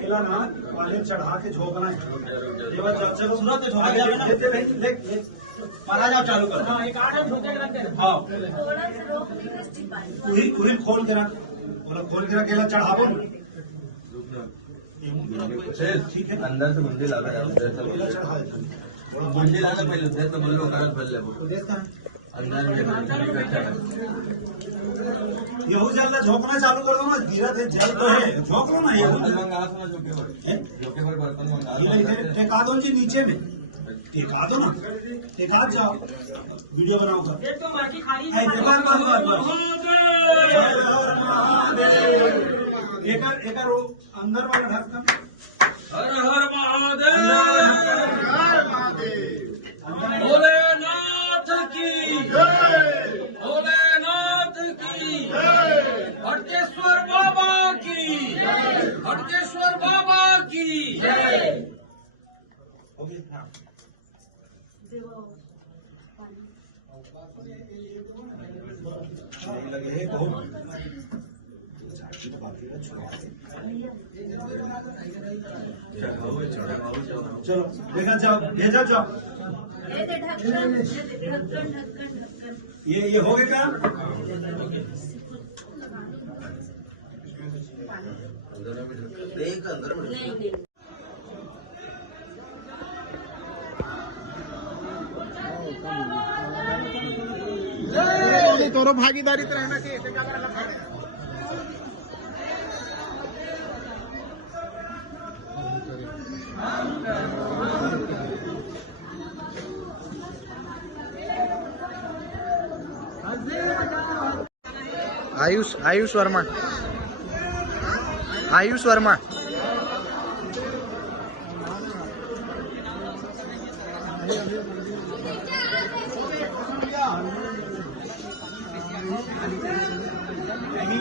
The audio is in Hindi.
केला ना पानी चढ़ा के झोंकना है। चलो सूरत मारा जाओ चालू कर। हाँ एक आठ हाँ कुहिल खोल के रख, बोला खोल के रख, केला चढ़ावो ठीक है। अंदर से बुंदी लाना यार, बुंदी लाना पहले उधर तो बोलो करत पहले अंदर में ये हो जाएगा। झोंकना चालू कर दो ना, गिरा थे जल तो है, झोंक लो ना। ये टेका दो जी नीचे में, टेका दो ना, टेका जाओ वीडियो बनाओ कर। एक अंदर वाला ढक्कन। हर हर महादेव, भोलेनाथ की भोलेनाथ की, हटकेश्वर बाबा की, हटकेश्वर बाबा की। लगे है बहुत। चलो भेजा जाओ, भेजा जाओ। ये हो गया क्या? अंदर में दोनों भागीदारी तो रहना चाहिए। आयुष वर्मा, आयुष वर्मा। नहीं